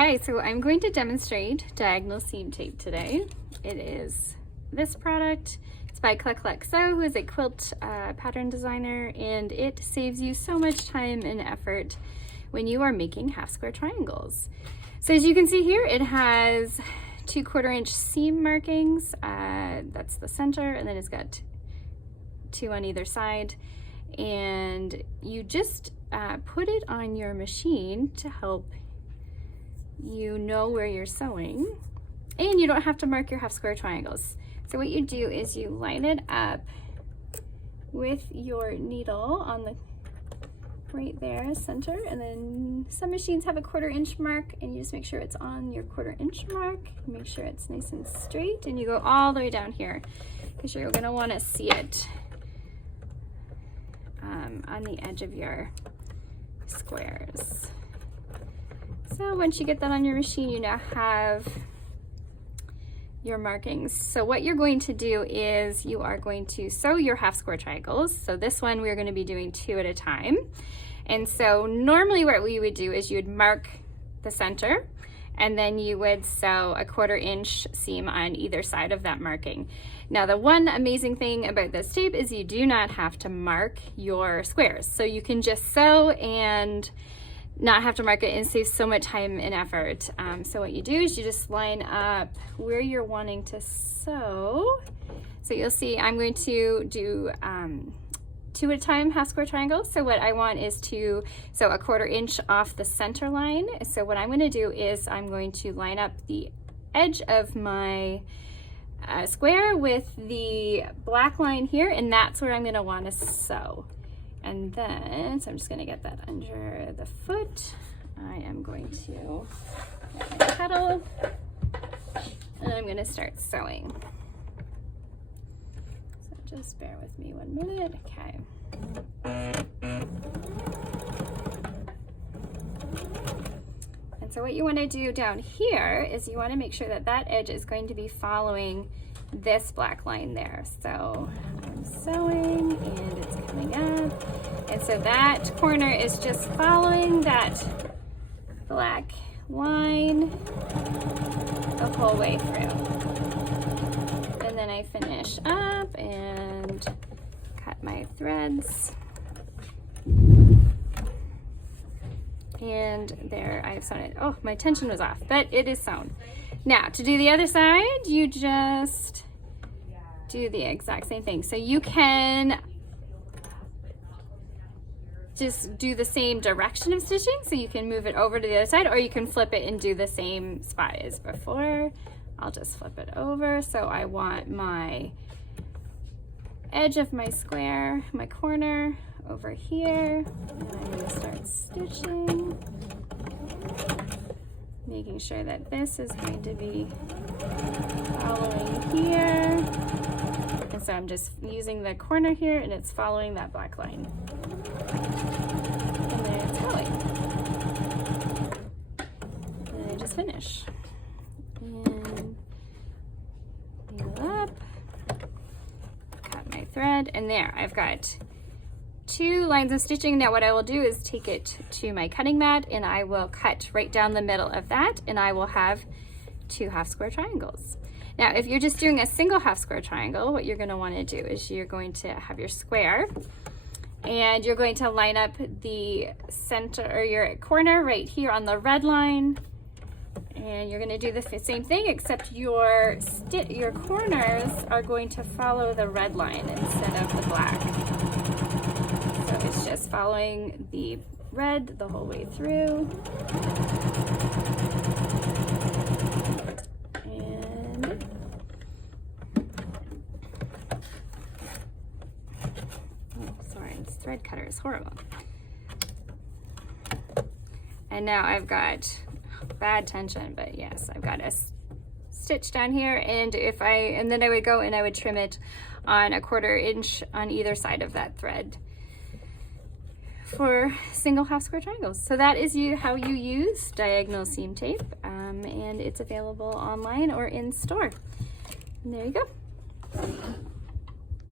Okay, so I'm going to demonstrate diagonal seam tape today. It is this product. It's by Cluck Cluck Sew, who is a quilt pattern designer, and it saves you so much time and effort when you are making half square triangles. So as you can see here, it has 2/4 inch seam markings. That's the center, and then it's got 2 on either side. And you just put it on your machine to help you know where you're sewing, and you don't have to mark your half square triangles. So what you do is you line it up with your needle on the right there center, and then some machines have a 1/4 inch mark, and you just make sure it's on your 1/4 inch mark. Make sure it's nice and straight, and you go all the way down here because you're going to want to see it on the edge of your squares. So once you get that on your machine, you now have your markings. So what you're going to do is you are going to sew your half square triangles. So this one we're going to be doing 2 at a time. And so normally what we would do is you would mark the center, and then you would sew a 1/4 inch seam on either side of that marking. Now the one amazing thing about this tape is you do not have to mark your squares. So you can just sew and not have to mark it and save so much time and effort. So what you do is you just line up where you're wanting to sew. So you'll see I'm going to do 2 at a time half square triangles. So what I want is to sew a 1/4 inch off the center line. So what I'm going to do is I'm going to line up the edge of my square with the black line here, and that's where I'm going to want to sew. And then, so I'm just going to get that under the foot. I am going to get my pedal, and I'm going to start sewing. So just bear with me 1 minute. Okay. And so what you want to do down here is you want to make sure that that edge is going to be following this black line there. So I'm sewing and it's coming up, and so that corner is just following that black line the whole way through. And then I finish up and cut my threads, and there I've sewn it. Oh, my tension was off, but it is sewn. Now to do the other side, you just do the exact same thing. So you can just do the same direction of stitching, so you can move it over to the other side, or you can flip it and do the same spot as before. I'll just flip it over. So I want my edge of my square, my corner over here, and I'm going to start stitching, making sure that this is going to be following here. And so I'm just using the corner here, and it's following that black line. And then it's going. And I just finish. And needle up, cut my thread, and there I've got 2 lines of stitching. Now what I will do is take it to my cutting mat, and I will cut right down the middle of that, and I will have 2 half square triangles. Now if you're just doing a single half square triangle, what you're going to want to do is you're going to have your square, and you're going to line up the center or your corner right here on the red line, and you're going to do the same thing, except your corners are going to follow the red line instead of the black. So it's just following the red the whole way through. And oh, sorry, this thread cutter is horrible. And now I've got bad tension, but yes, I've got a stitch down here, and then I would go and I would trim it on a 1/4 inch on either side of that thread for single half square triangles. So that is how you use diagonal seam tape, and it's available online or in store. And there you go.